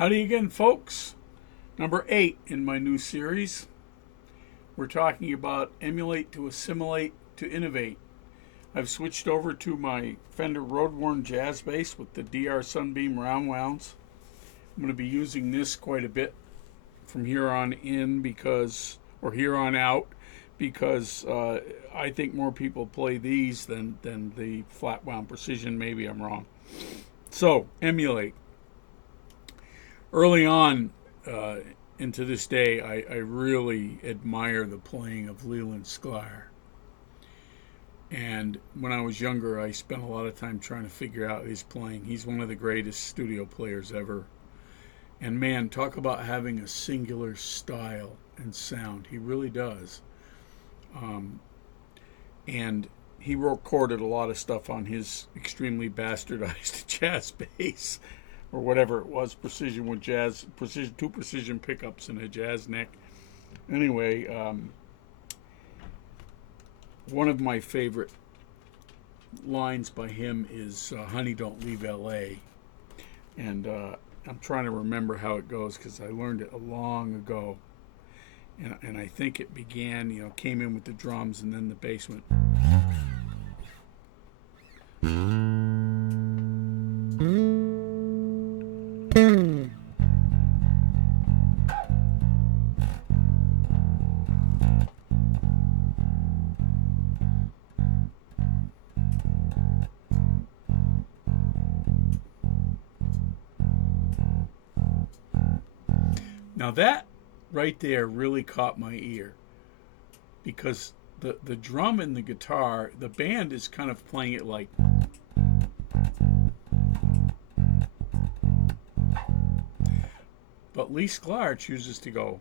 Howdy again, folks. Number 8 in my new series. We're talking about emulate to assimilate to innovate. I've switched over to my Fender Roadworn jazz bass with the DR Sunbeam round wounds. I'm going to be using this quite a bit from here on in here on out because I think more people play these than the flat wound precision. Maybe I'm wrong. So, emulate. Early on into this day, I really admire the playing of Leland Sklar. And when I was younger, I spent a lot of time trying to figure out his playing. He's one of the greatest studio players ever. And man, talk about having a singular style and sound. He really does. And he recorded a lot of stuff on his extremely bastardized jazz bass, or whatever it was, precision with jazz, two precision pickups and a jazz neck. Anyway, one of my favorite lines by him is "Honey, Don't Leave L.A." And I'm trying to remember how it goes because I learned it long ago. And I think it began, came in with the drums and then the bass went. Now that right there really caught my ear because the drum and the guitar, the band is kind of playing it like, but Lee Sklar chooses to go.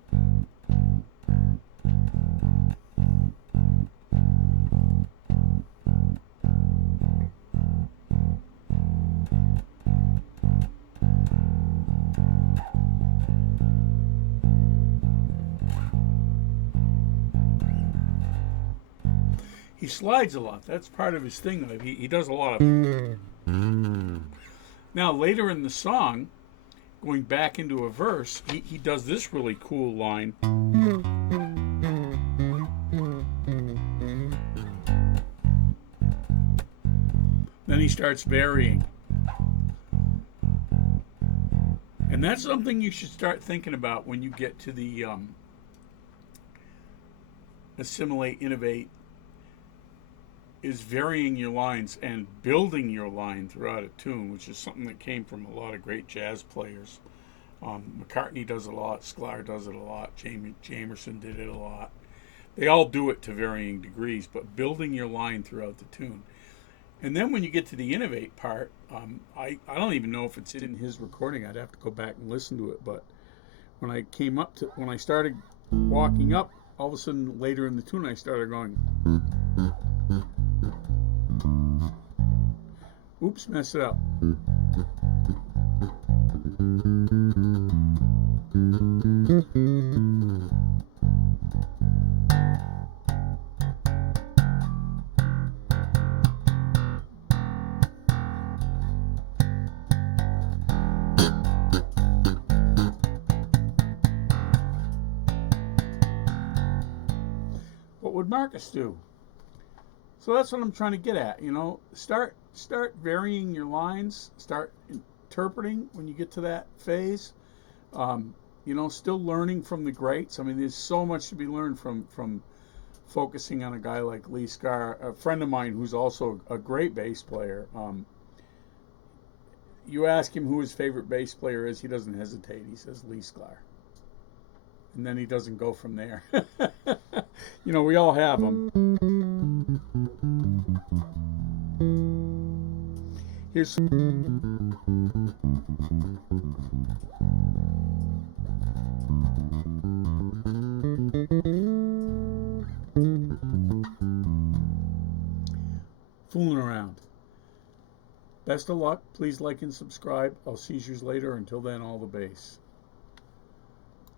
He slides a lot. That's part of his thing. He does a lot of. Now, later in the song, going back into a verse, he does this really cool line. Then he starts varying. And that's something you should start thinking about when you get to the assimilate, innovate, is varying your lines and building your line throughout a tune, which is something that came from a lot of great jazz players. McCartney does it a lot, Sklar does it a lot, Jamerson did it a lot. They all do it to varying degrees, but building your line throughout the tune. And then when you get to the innovate part, I don't even know if it's in his recording. I'd have to go back and listen to it. But when I started walking up, all of a sudden later in the tune, I started going. Oops, messed it up. What would Marcus do? So that's what I'm trying to get at, Start varying your lines, start interpreting when you get to that phase. Still learning from the greats. I mean, there's so much to be learned from focusing on a guy like Lee Sklar, a friend of mine who's also a great bass player. You ask him who his favorite bass player is, he doesn't hesitate. He says Lee Sklar. And then he doesn't go from there. We all have them. Here's fooling around. Best of luck. Please like and subscribe. I'll see you later. Until then, all the bass.